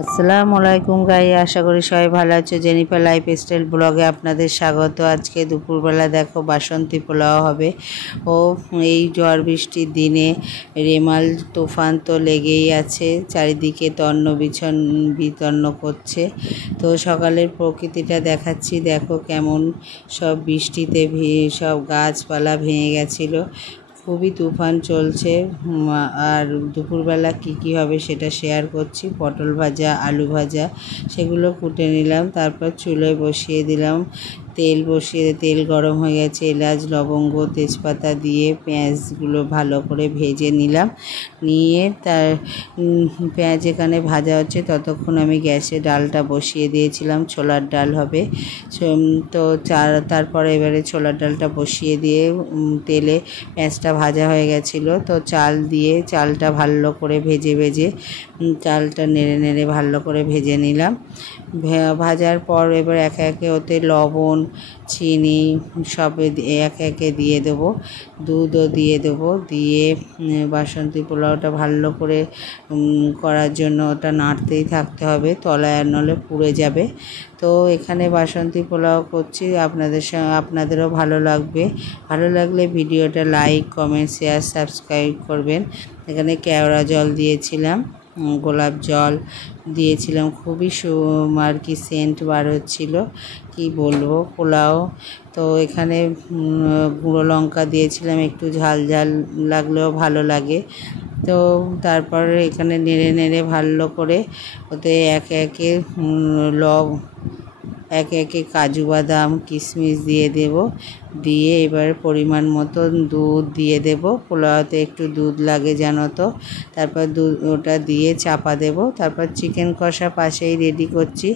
আসসালামু আলাইকুম গাই, আশা করি সবাই ভালো আছো। জেনিফার লাইফস্টাইল ব্লগে আপনাদের স্বাগত। আজকে দুপুরবেলা দেখো বাসন্তী পোলাও হবে। ও এই ঝড় বৃষ্টির দিনে রেমাল তুফান তো লেগেই আছে, চারিদিকে বিতর্ণ করছে। তো সকালের প্রকৃতিটা দেখাচ্ছি, দেখো কেমন সব বৃষ্টিতে সব গাছপালা ভেঙে গেছিলো। খুবই তুফান চলছে। আর দুপুরবেলা কি হবে সেটা শেয়ার করছি। পটল ভাজা, আলু ভাজা সেগুলো কুটে নিলাম, তারপর চুলোয় বসিয়ে দিলাম। তেল গরম হয়ে গেছে, এলাচ লবঙ্গ তেজপাতা দিয়ে পেঁয়াজগুলো ভালো করে ভেজে নিলাম। নিয়ে পেঁয়াজ এখানে ভাজা হচ্ছে ততক্ষণ আমি গ্যাসে ডালটা বসিয়ে দিয়েছিলাম। ছোলার ডাল হবে। তো তারপরে এবারে ছোলার ডালটা বসিয়ে দিয়ে তেলে পেঁয়াজটা ভাজা হয়ে গেছিলো। তো চালটা ভালো করে ভেজে চালটা নেড়ে ভালো করে ভেজে নিলাম। ভাজার পর এবার একে একে ওতে লবণ চিনি সব একে একে দিয়ে দেবো, দুধও দিয়ে দেবো। দিয়ে বাসন্তী পোলাওটা ভালো করে করার জন্য ওটা নাড়তেই থাকতে হবে, তলায় আর নলে পুড়ে যাবে। তো এখানে বাসন্তী পোলাও করছি, আপনাদেরও ভালো লাগবে। ভালো লাগলে ভিডিওটা লাইক কমেন্ট শেয়ার সাবস্ক্রাইব করবেন। এখানে কেওড়া জল দিয়েছিলাম, গোলাপ জল দিয়েছিলাম, খুবই আর কি সেন্ট বার হচ্ছিলো, কি বলবো পোলাও। তো এখানে গুঁড়ো লঙ্কা দিয়েছিলাম, একটু ঝাল লাগলেও ভালো লাগে। তো তারপর এখানে নেড়ে ভালো করে ওতে একে একে কাজু বাদাম কিশমিশ দিয়ে দেব। দিয়ে এবার পরিমাণ মতো দুধ দিয়ে দেব, পোলাওতে একটু দুধ লাগে জানো তো। তারপর ওটা দিয়ে চাপা দেব। তারপর চিকেন কষা পাশেই রেডি করছি।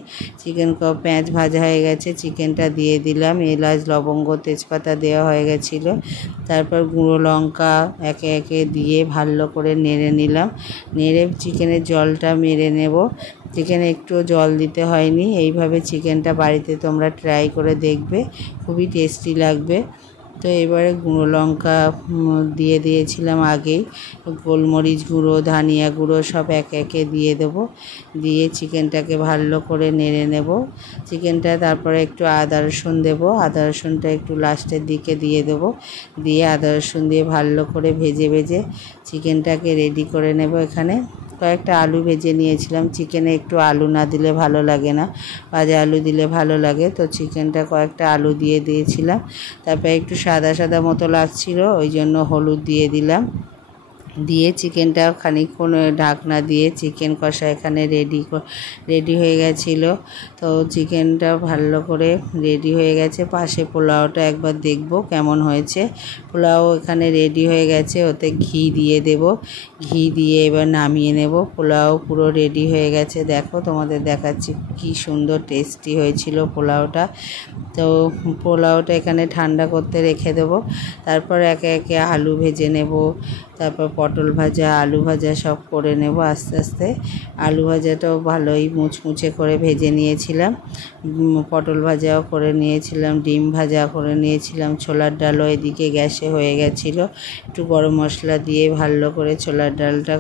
পেঁয়াজ ভাজা হয়ে গেছে, চিকেনটা দিয়ে দিলাম। এলাচ লবঙ্গ তেজপাতা দেওয়া হয়ে গেছিলো। তারপর গুঁড়ো লঙ্কা একে একে দিয়ে ভালো করে নেড়ে নিলাম। নেড়ে চিকেনের জলটা মেরে নেব। চিকেনে একটুও জল দিতে হয়নি। এইভাবে চিকেনটা বাড়িতে তোমরা ট্রাই করে দেখবে, খুবই টেস্টি লাগবে। তো এবারে গুঁড়ো লঙ্কা দিয়ে দিয়েছিলাম আগেই, গোলমরিচ গুঁড়ো ধনিয়া গুঁড়ো সব একে একে দিয়ে দেবো। দিয়ে চিকেনটাকে ভালো করে নেড়ে নেব। চিকেনটা তারপরে একটু আদা রসুন দেবো, আদা রসুনটা একটু লাস্টের দিকে দিয়ে দেবো। দিয়ে আদা রসুন দিয়ে ভালো করে ভেজে চিকেনটাকে রেডি করে নেব। এখানে কয়েকটা আলু ভেজে নিয়েছিলাম, চিকেনে একটু আলু না দিলে ভালো লাগে না, ভাজা আলু দিলে ভালো লাগে। তো চিকেনটা কয়েকটা আলু দিয়ে দিয়েছিলাম। তারপরে একটু সাদা মতো লাগছিল, ওই জন্য হলুদ দিয়ে দিলাম। দিয়ে চিকেনটা খানিকক্ষণ ঢাকনা দিয়ে চিকেন কষা এখানে রেডি হয়ে গেছিলো। তো চিকেনটা ভালো করে রেডি হয়ে গেছে। পাশে পোলাওটা একবার দেখব কেমন হয়েছে। পোলাও এখানে রেডি হয়ে গেছে, ওতে ঘি দিয়ে দেব। ঘি দিয়ে এবার নামিয়ে নেব। পোলাও পুরো রেডি হয়ে গেছে, দেখো তোমাদের দেখাচ্ছি কি সুন্দর টেস্টি হয়েছিল পোলাওটা। তো পোলাওটা এখানে ঠান্ডা করতে রেখে দেবো। তারপর একে একে আলু ভেজে নেব। তারপর পটল ভাজা আলু ভাজা সব করে নেব আস্তে আস্তে। আলু ভাজাটাও ভালোই মুচমুচে করে ভেজে নিয়েছিলাম, পটল ভাজাও করে নিয়েছিলাম, ডিম ভাজা করে নিয়েছিলাম। ছোলার ডালও এদিকে গ্যাসে হয়ে গেছিলো, একটু গরম মশলা দিয়ে ভালো করে ছোলার ডালটা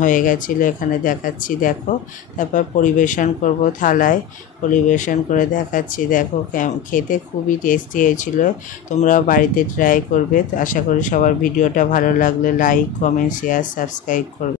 হয়ে গেছিলো, এখানে দেখাচ্ছি দেখো। তারপর পরিবেশন করব থালায়, পরিবেশন করে দেখাচ্ছি দেখো। খেতে খুবই টেস্টি হয়েছিল, তোমরাও বাড়িতে ট্রাই করবে। তো আশা করি সবার ভিডিওটা ভালো লাগলে লাইক কমেন্ট শেয়ার সাবস্ক্রাইব করবে।